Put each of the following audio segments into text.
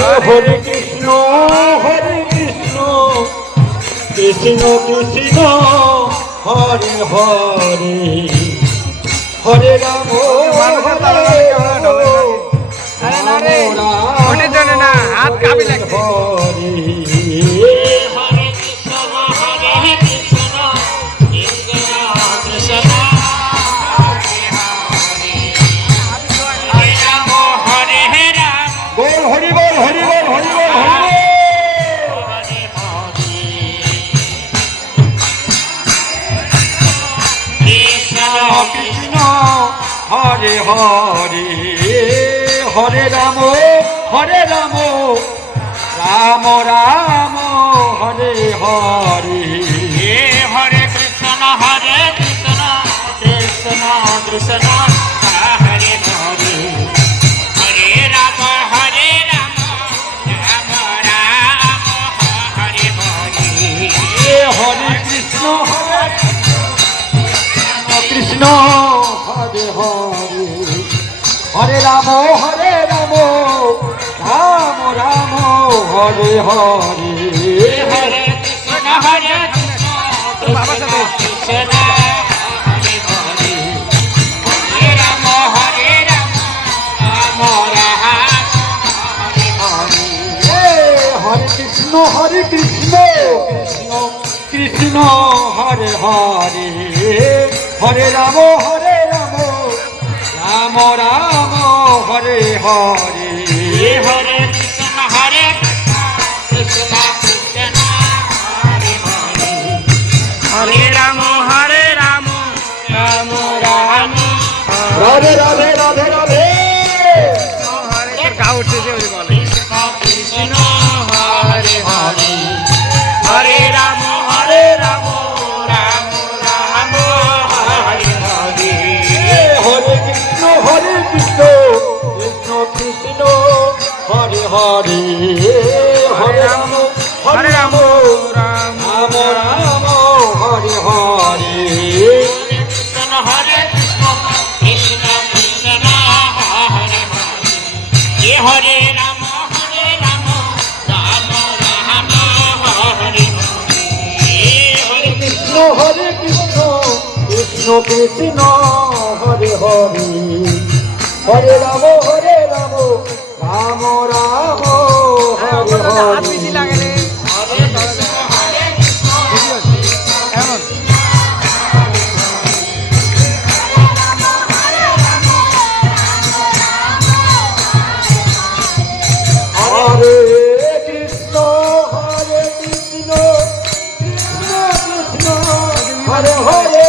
হরে কৃষ্ণ কৃষ্ণ কৃষ্ণ হরে হরে হরে রাম হাত কাবি লাগছে হরে হরে হরে রাম রাম রাম হরে হরে হরে কৃষ্ণ কৃষ্ণ কৃষ্ণ হরে হরে হরে রাম রাম রাম হরে হরে হরে কৃষ্ণ কৃষ্ণ হরে হরে হরে রাম রাম রাম হরে হরে হরে কৃষ্ণ কৃষ্ণ কৃষ্ণ হরে হরে হরে রাম রাম রাম হরে হরে হরে কৃষ্ণ কৃষ্ণ কৃষ্ণ হরে হরে হরে রাম রাম রাম হরে হরে হরে কৃষ্ণ কৃষ্ণ কৃষ্ণ হরে হরে হরে রাম রাম রাম রাধে রাধে রাধে রাধে গা উঠছে বলে কৃষ্ণ হরে হরে হরে রাম রাম রাম হরে হরে হরে কৃষ্ণ কৃষ্ণ কৃষ্ণ হরে হরে হরে রাম রাম রাম রাম হরে হরে কৃষ্ণ কৃষ্ণ কৃষ্ণ হরে হরে হরে রাম রাম রাম হরে হরে কৃষ্ণ কৃষ্ণ কৃষ্ণ হরে হরে হরে রাম রাম রাম হরে হাত হরে বেশি লাগে রে এমন হরে কৃষ্ণ কৃষ্ণ কৃষ্ণ হরে হরে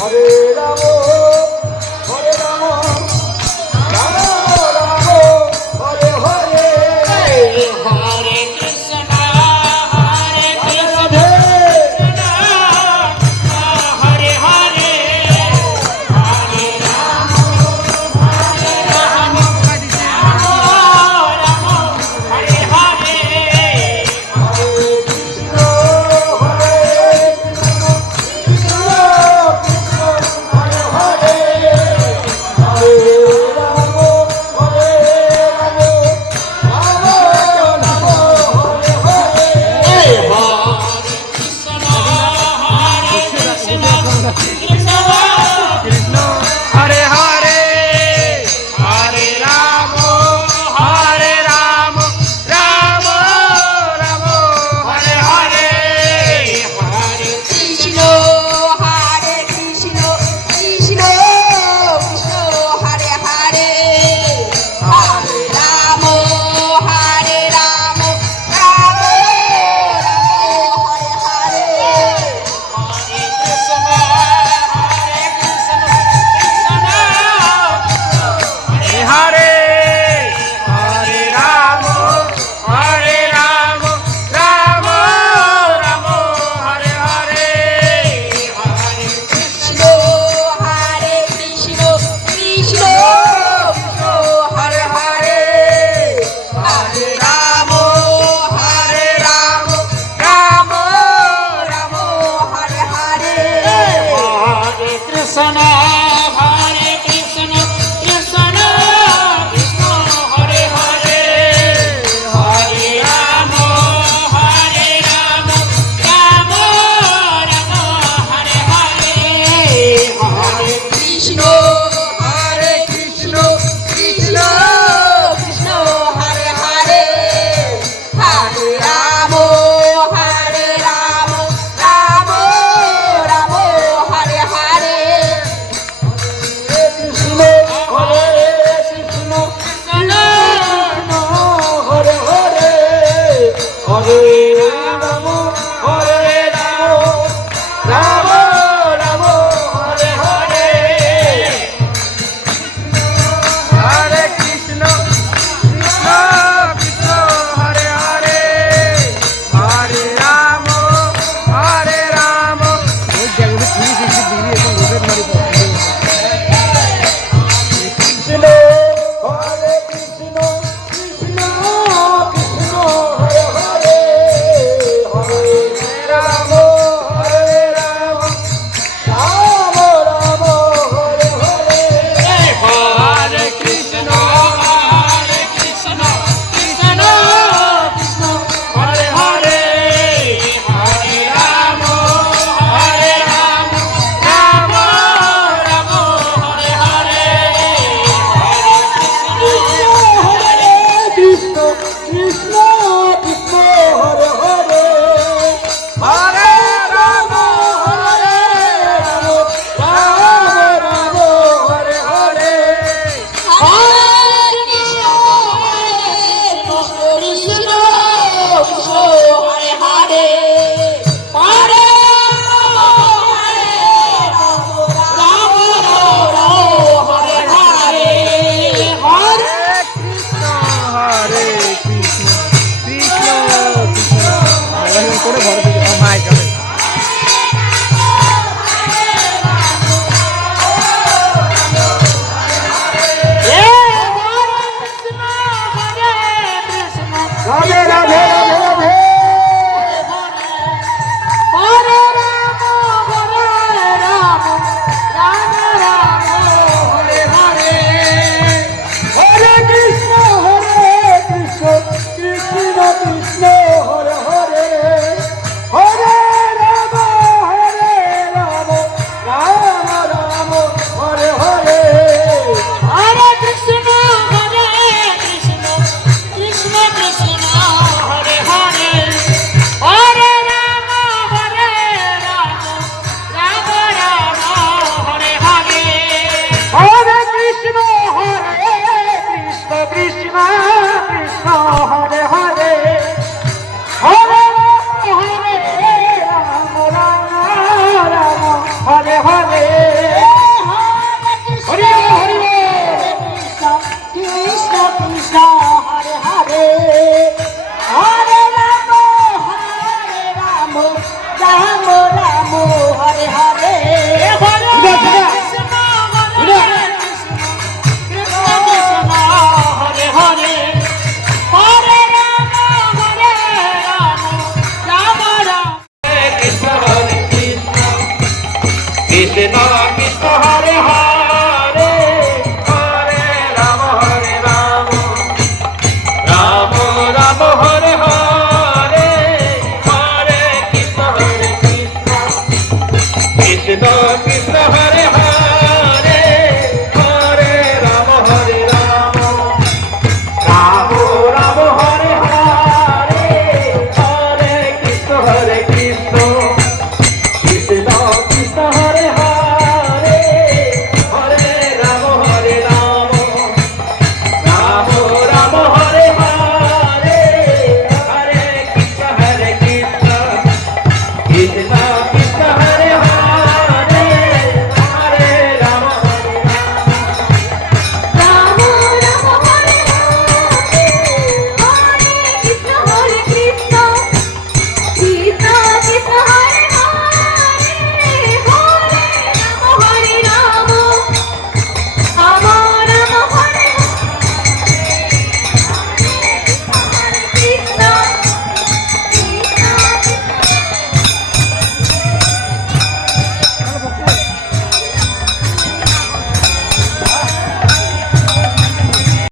হরে রাম রাম রাম হরে হরে হরে